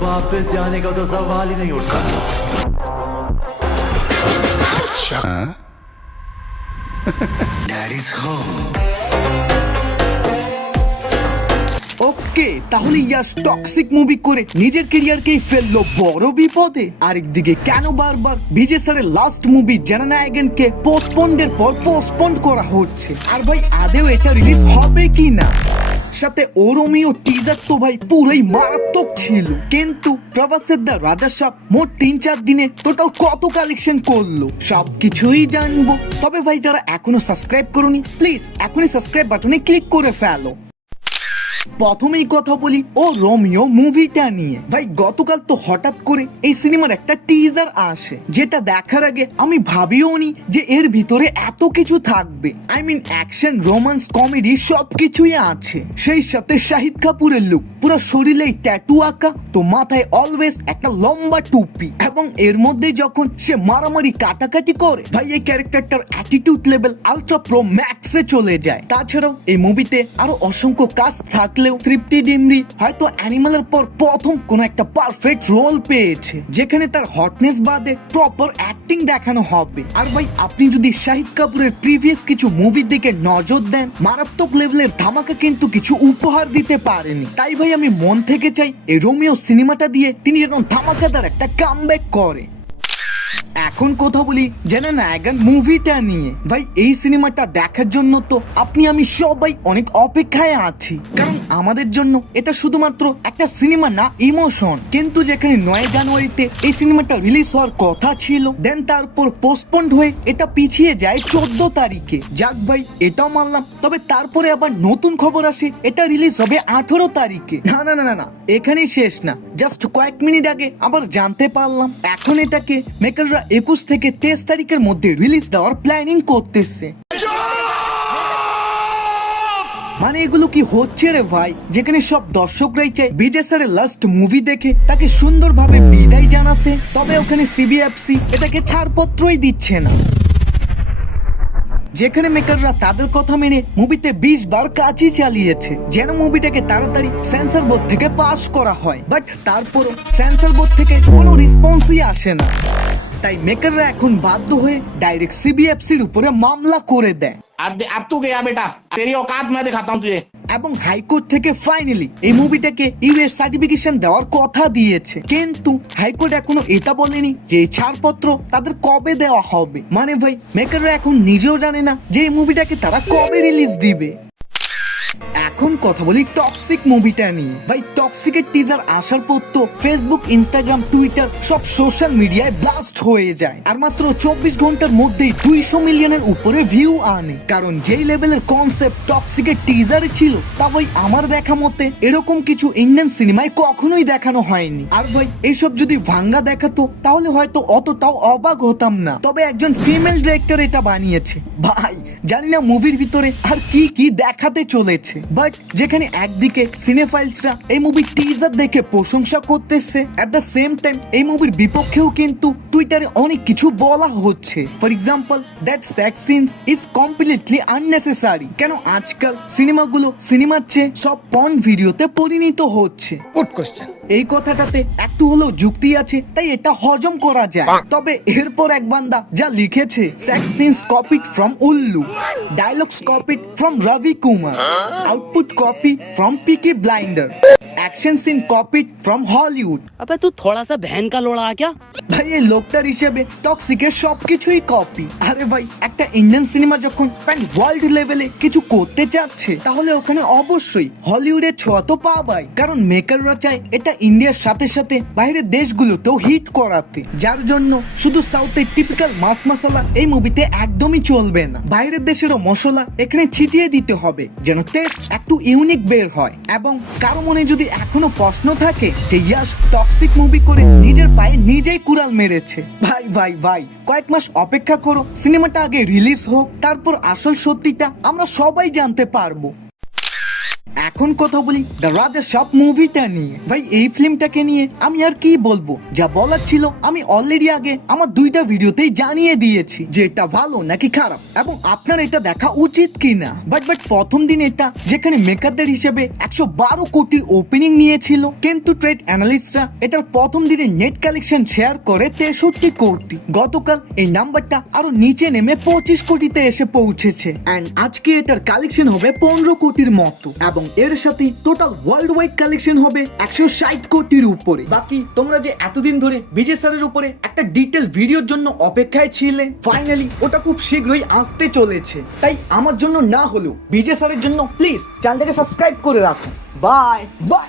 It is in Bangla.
वापस जाने का तो सवाल ही नहीं उठता। Daddy's home. ওকে, তাহলে ইয়াস টক্সিক মুভি করে নিজের ক্যারিয়ারকেই ফেললো বড় বিপদে। আরেকদিকে কেন বারবার বিজয় স্যারের লাস্ট মুভি জননায়ককে পোস্টপন্ডের পর পোস্টপন্ড করা হচ্ছে? আর ভাই আদেও এটা রিলিজ হবে কি না? সাথে ওরমিও টিজার তো ভাই পুরোই মারাত্মক ছিল, কিন্তু প্রভাসের দা রাজা সাহেব মোট 3-4 দিনে টোটাল কত কালেকশন করলো সবকিছুই জানবো। তবে ভাই যারা এখনো সাবস্ক্রাইব করোনি, প্লিজ এখনই সাবস্ক্রাইব বাটনে ক্লিক করে ফেলো। প্রথমেই কথা বলি ও রোমিও মুভিটা নিয়ে। ভাই গতকাল তো হঠাৎ করে এই সিনেমার একটা টিজার আসে, যেটা দেখার আগে আমি ভাবিও নি যে এর ভিতরে এত কিছু থাকবে। I mean action, romance, comedy সবকিছুই আছে। সেই সাথে শাহিদ কাপুরের লুক, পুরো শরীরেই ট্যাটু আঁকা, তো মাথায় অলওয়েজ একটা লম্বা টুপি, এবং এর মধ্যে যখন সে মারামারি কাটাকাটি করে, ভাই এই ক্যারেক্টারটার অ্যাটিটিউড লেভেল আলট্রা প্রো ম্যাক্সে চলে যায়। তাছাড়াও এই মুভিতে আরো অসংখ্য কাজ থাকলেও তৃপ্তি ডিমরি হয়তো অ্যানিমালের পর প্রথম কোন একটা পারফেক্ট রোল পেয়েছে, যেখানে তার হটনেস বাদে প্রপার অ্যাক্টিং দেখানো হবে। আর ভাই আপনি যদি শাহিদ কাপুরের প্রিভিয়াস কিছু মুভির দিকে নজর দেন, মারাত্মক লেভেলের ধামাকা কিন্তু কিছু উপহার দিতে পারেনি। তাই ভাই আমি মন থেকে চাই এই রোমিও সিনেমাটা দিয়ে তিনি যেন ধামাকাদার একটা কামব্যাক করে। এখন কথা বলি জননায়ক মুভিটা নিয়ে। ভাই এই সিনেমাটা দেখার জন্য তো আপনি আমি সবাই অনেক অপেক্ষায় আছি, কারণ আমাদের জন্য এটা শুধুমাত্র একটা সিনেমা না, ইমোশন। কিন্তু যেখানে 9 জানুয়ারিতে এই সিনেমাটা রিলিজ হওয়ার কথা ছিল, দেন তারপর পোস্টপন্ড হয়ে এটা পিছিয়ে যায় 14 তারিখে। যাক ভাই এটাও মানলাম, তবে তারপরে আবার নতুন খবর আসে এটা রিলিজ হবে 18 তারিখে। না না না না, এখানেই শেষ না, জাস্ট কয়েক মিনিট আগে আবার জানতে পারলাম এখন এটাকে মেকাররা 21 থেকে 23 তারিখের মধ্যে রিলিজ দেওয়ার প্ল্যানিং করতেছে। মানে এগুলো কি হচ্ছে রে ভাই, যেখানে সব দর্শকরাই চায় বিজয় স্যারের লাস্ট মুভি দেখে তাকে সুন্দরভাবে বিদায় জানাতে, তবে ওখানে সিবিএফসি এটাকে ছাড়পত্রই দিচ্ছে না। যেখানে মেকাররা তাদের কথা মেনে মুভিতে 20 বার কাজই চালিয়েছে যেন মুভিটাকে তাড়াতাড়ি সেন্সর বোর্ড থেকে পাস করা হয়, বাট তারপরও সেন্সর বোর্ড থেকে কোনো রেসপন্সই আসে না। তাই মেকাররা এখন বাধ্য হয়ে ডাইরেক্ট সিবিএফসির উপরে মামলা করে দেয়। अब तू गया बेटा, तेरी औकात मैं दिखाता हूँ तुझे। এবং হাইকোর্ট থেকে ফাইনালি এই মুভিটাকে ইউএস সার্টিফিকেশন দেওয়ার কথা দিয়েছে, কিন্তু হাইকোর্ট এখনো এটা বলেনি যে এই ছাড়পত্র তাদের কবে দেওয়া হবে। মানে ভাই মেকাররা এখন নিজেও জানে না যে এই মুভিটাকে তারা কবে রিলিজ দিবে। এখন কথা বলি টক্সিক মুভিটা নিয়ে। ভাই টক্সিকের টিজার আসার পর তো ফেসবুক, ইনস্টাগ্রাম, টুইটার সব সোশ্যাল মিডিয়ায় ব্লাস্ট হয়ে যায়, আর মাত্র 24 ঘন্টার মধ্যেই 200 মিলিয়নের উপরে ভিউ আনে। কারণ যেই লেভেলের কনসেপ্ট টক্সিকের টিজারে ছিল, তা ভাই আমার দেখা মতে এরকম কিছু ইন্ডিয়ান সিনেমায় কখনোই দেখানো হয়নি। আর ভাই এইসব যদি ভাঙ্গা দেখাতো তাহলে হয়তো অতটাও অবাক হতাম না। তবে একজন ফিমেল ডিরেক্টর এটা বানিয়েছে, ভাই জানি না মুভির ভিতরে আর কি কি দেখাতে চলেছে। বাট যেখানে একদিকে সিনেফাইলসরা এই মুভির টিজার দেখে প্রশংসা করতেছে, এট দ্য সেম টাইম এই মুভির বিপক্ষেও কিন্তু টুইটারে অনেক কিছু বলা হচ্ছে। For example, that sex scene is completely unnecessary. কেন আজকাল সিনেমাগুলো সিনেমার চেয়ে সব পর্ন ভিডিওতে পরিণত হচ্ছে? Good question. এই কথাটাতে একটু হলেও যুক্তি আছে, তাই এটা হজম করা যায়। তবে এরপর এক বান্দা যা লিখেছে, sex scenes copied from Ullu, dialogues copied from Ravi Kumar, output copy from Peaky Blinder, action scene copied from Hollywood. अबे तू थोड़ा सा बहन का लोड़ा क्या? ভাই এই লোকটার হিসেবে টক্সিকের সবকিছুই কপি। আরে ভাই একটা ইন্ডিয়ান সিনেমা যখন প্যান ওয়ার্ল্ড লেভেলে কিছু করতে চাচ্ছে, তাহলে ওখানে অবশ্যই হলিউডের ছোঁয়া তো পাবাই, কারণ মেকাররা চায় এটা ইন্ডিয়ার সাথে সাথে বাইরের দেশগুলোতেও হিট করাতে। যার জন্য শুধু সাউথের টিপিক্যাল মাস মশলা এই মুভিতে একদমই চলবে না, বাইরের দেশেরও মশলা এখানে ছিটিয়ে দিতে হবে যেন টেস্ট একটু ইউনিক বের হয়। এবং কারো মনে যদি এখনো প্রশ্ন থাকে যে ইয়াশ টক্সিক মুভি করে নিজের পায়ে নিজেই কুড়াল মেরেছে, ভাই ভাই ভাই কয়েক মাস অপেক্ষা করো, সিনেমাটা আগে রিলিজ হোক, তারপর আসল সত্যিটা আমরা সবাই জানতে পারবো। এখন কথা বলি দ্য রাজা সব মুভিটা নিয়ে। ভাই এই ফিল্মটাকে নিয়ে আমি আর কি বলবো, যা বলার ছিল আমি অলরেডি আগে আমার 2টা ভিডিওতেই জানিয়ে দিয়েছি যে এটা ভালো নাকি খারাপ এবং আপনার এটা দেখা উচিত কিনা। বাট প্রথম দিন এটা যেখানে মেকারদের হিসেবে 112 কোটির ওপেনিং নিয়েছিল, কিন্তু ট্রেড অ্যানালিস্টরা এটার প্রথম দিনে নেট কালেকশন শেয়ার করে 63 কোটি। গতকাল এই নাম্বারটা আরো নিচে নেমে 25 কোটিতে এসে পৌঁছেছে এন্ড আজকে এটার কালেকশন হবে 15 কোটির মতো এবং এর সাথে টোটাল ওয়ার্ল্ড ওয়াইড কালেকশন হবে 160 কোটির উপরে। বাকি তোমরা যে এতদিন ধরে বিজয় স্যারের উপরে একটা ডিটেল ভিডিওর জন্য অপেক্ষায় ছিলে, ফাইনালি ওটা খুব শীঘ্রই আসতে চলেছে। তাই আমার জন্য না হলেও বিজয় স্যারের জন্য প্লিজ চ্যানেলটাকে সাবস্ক্রাইব করে রাখো। Bye bye.